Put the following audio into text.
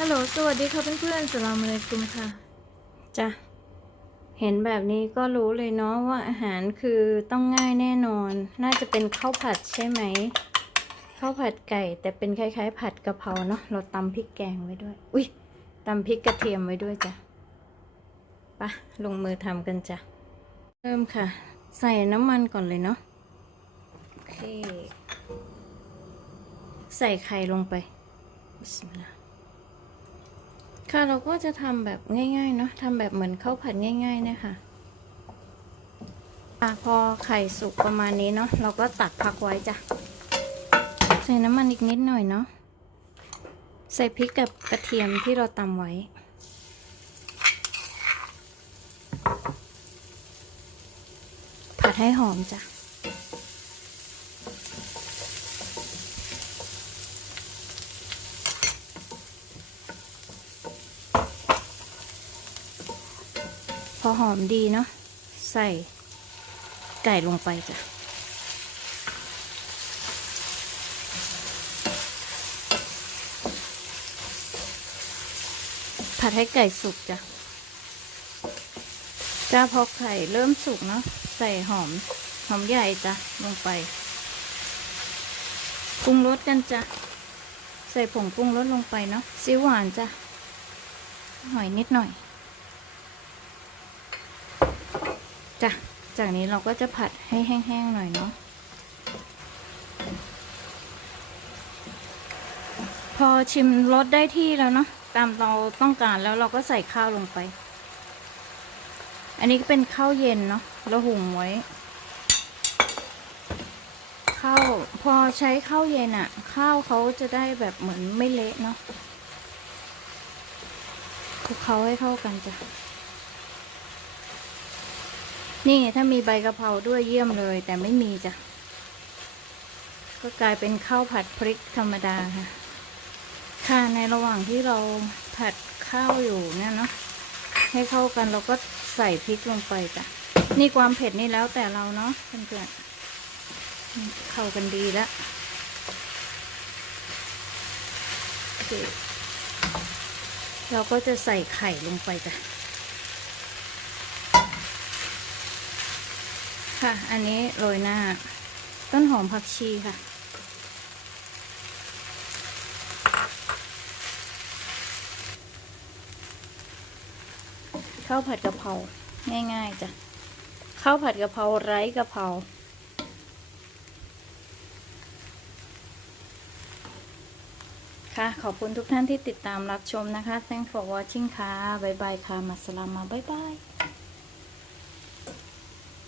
ฮัลโหล สวัสดีค่ะเพื่อนๆสลามอะลัยกุมค่ะจ้ะเห็นแบบนี้ก็รู้เลยเนาะว่าอาหารคือต้องง่ายแน่นอน น่าจะเป็นข้าวผัดใช่ไหมข้าวผัดไก่ แต่เป็นคล้ายๆ ผัดกะเพราเนาะเราตำพริกแกงไว้ด้วย อุ้ยตำพริกกระเทียมไว้ด้วยจ้ะปะลงมือทำกันจ้ะเริ่มค่ะ ใส่น้ำมันก่อนเลยเนาะโอเค ใส่ไข่ลงไปบิสมิลลาห์ ค่ะเราก็จะทำแบบง่ายๆเนาะทำแบบเหมือนข้าวผัดง่ายๆเนี่ยค่ะอะพอไข่สุกประมาณนี้เนาะเราก็ตักพักไว้จ้ะใส่น้ำมันอีกนิดหน่อยเนาะใส่พริกกับกระเทียมที่เราตำไว้ผัดให้หอมจ้ะ อหอมดีเนาะใส่ไก่ลงไปจ้ะผัดให้ไก่สุกจ้ะจ้าพอไข่เริ่มสุกเนาะใส่หอมหอมใหญ่จ้ะลงไปปรุงรสกันจ้ะใส่ผงปรุงรสลงไปเนาะซีอิ๊วหวานจ้ะหอยนิดหน่อย จ้ะ จากนี้เราก็จะผัดให้แห้งๆหน่อยเนาะ พอชิมรสได้ที่แล้วเนาะ ตามเราต้องการแล้วเราก็ใส่ข้าวลงไป อันนี้ก็เป็นข้าวเย็นเนาะเราหุงไว้ ข้าวพอใช้ข้าวเย็นอะ่ะ ข้าวเขาจะได้แบบเหมือนไม่เละเนาะคลุกเคล้าให้เข้ากันจ้ะ นี่ถ้ามีใบกะเพราด้วยเยี่ยมเลย แต่ไม่มีจ้ะ ก็กลายเป็นข้าวผัดพริกธรรมดาค่ะ ค่ะในระหว่างที่เราผัดข้าวอยู่เนี่ยเนาะให้เข้ากันเราก็ใส่พริกลงไปจ้ะ นี่ความเผ็ดนี่แล้วแต่เราเนาะเพื่อนๆเข้ากันดีแล้วโอเคเราก็จะใส่ไข่ลงไปจ้ะ ค่ะ อันนี้โรยหน้า ต้นหอมผักชีค่ะ ข้าวผัดกะเพราง่ายๆจ้ะข้าวผัดกะเพราไร้กะเพราค่ะ ขอบคุณทุกท่านที่ติดตามรับชมนะคะ thanks for watching ค่ะ บ๊ายบายค่ะ มัสลามาบ๊ายบาย